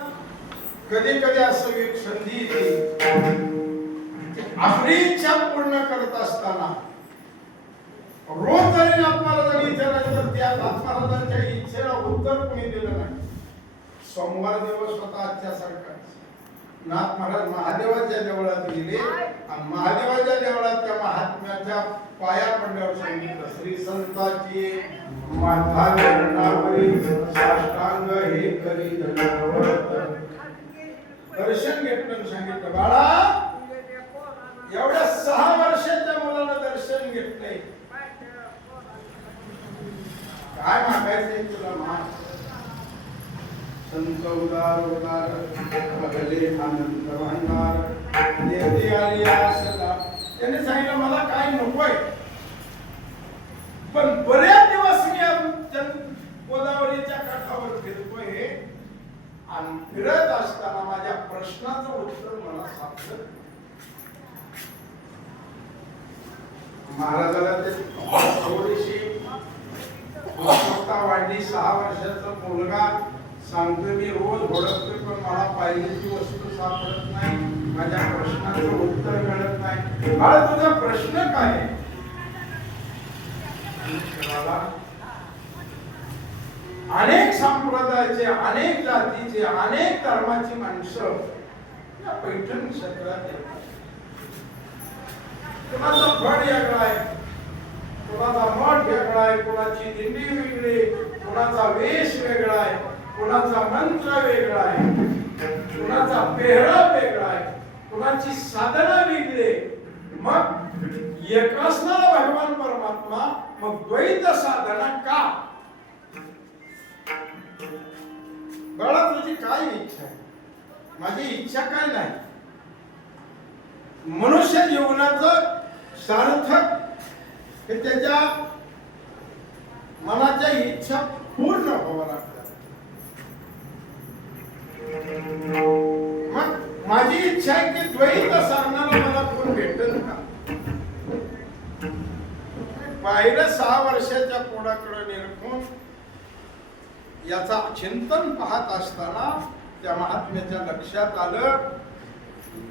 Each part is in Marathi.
कधी कधी असं एक संधी येते, आपली इच्छा पूर्ण करत असताना रोज जरी आपल्याला जरी विचारायचं तर त्या महाराजांच्या इच्छेला उत्तर कोणी दिलं नाही. सोमवार दिवस होता आजच्या सारखा. नाथ महाराज महादेवाच्या देवळात गेले आणि महादेवाच्या देवळात त्या महात्म्याच्या पाया पडल्यावर सांगितलं, श्री संताची माथा चरणावरी साष्टांग हे करी दंडवत. दर्शन घेतलं. सांगितलं, बाळा एवढ्या 6 वर्षाच्या मुलाला दर्शन घेतलंय, काय मागायचंय तुला? माग. संत उदार उदार बघले आनंद भांडार देते आली आसला. त्याने सांगितलं, मला काय नकोय, पण बरेच दिवस मी गोदावरीच्या काठावर फिरतोय आणि फिरत असताना माझ्या प्रश्नाचं उत्तर मला सापडलं. महाराजाला ते थोडीशी उत्सुकता वाढली. 6 वर्षाचा मुलगा सांगतोय, मी रोज ओळखतोय पण मला पाहिजे ती वस्तू सापडत नाही, माझ्या प्रश्नाचं उत्तर मिळत नाही. बाळा तुझा प्रश्न काय आहे? अनेक संप्रदायाचे, अनेक जातीचे, अनेक धर्माची माणसं या पैठण क्षेत्रात येतात. कोणाचा फळ वेगळा आहे, कोणाचा मठ वेगळा आहे, कोणाची दिंडी वेगळी, कोणाचा वेश वेगळा आहे, कोणाचा मंत्र वेगळा आहे, कोणाचा पेहराव वेगळा आहे, कोणाची साधना वेगळी आहे. मग एक असणारा भगवान परमात्मा, मग द्वैत साधना का? बाळा तुझी काय इच्छा आहे? माझी इच्छा काय नाही. मनुष्य जीवनाचं सार्थक हे त्याच्या मनाच्या इच्छा पूर्ण व्हावं लागतात. मग माझी इच्छा आहे की द्वैत साधनाला मला कोण भेटेल का? पाहिलं 6 वर्षाच्या पोराकडे निरखून याचा चिंतन पाहत असताना त्या महात्म्याच्या लक्षात आलं,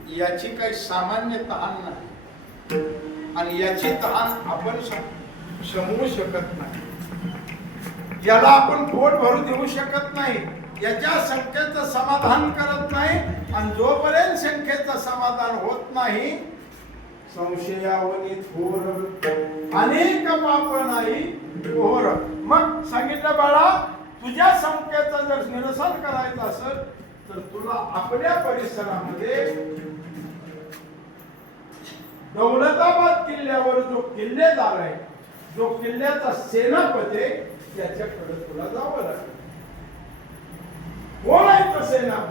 याची काही सामान्य तहान नाही आणि याची तहान आपण शमवू शकत नाही. याला आपण पोट भरू देऊ शकत नाही. याच्या शंकेचं समाधान करत नाही आणि जोपर्यंत शंकेचं समाधान होत नाही, संशयावनी थोर अनेक पाप नाही थोर. मग सांगितलं, बाळा तुझ्या शंकेचं जर निरसन करायचं असेल तर तुला आपल्या परिसरामध्ये दौलताबाद किल्ल्यावर जो किल्लेदार आहे, जो किल्ल्याचा सेनापती आहे, त्याच्याकडे तुला जावं लागेल. कोण आहे तो सेनापती?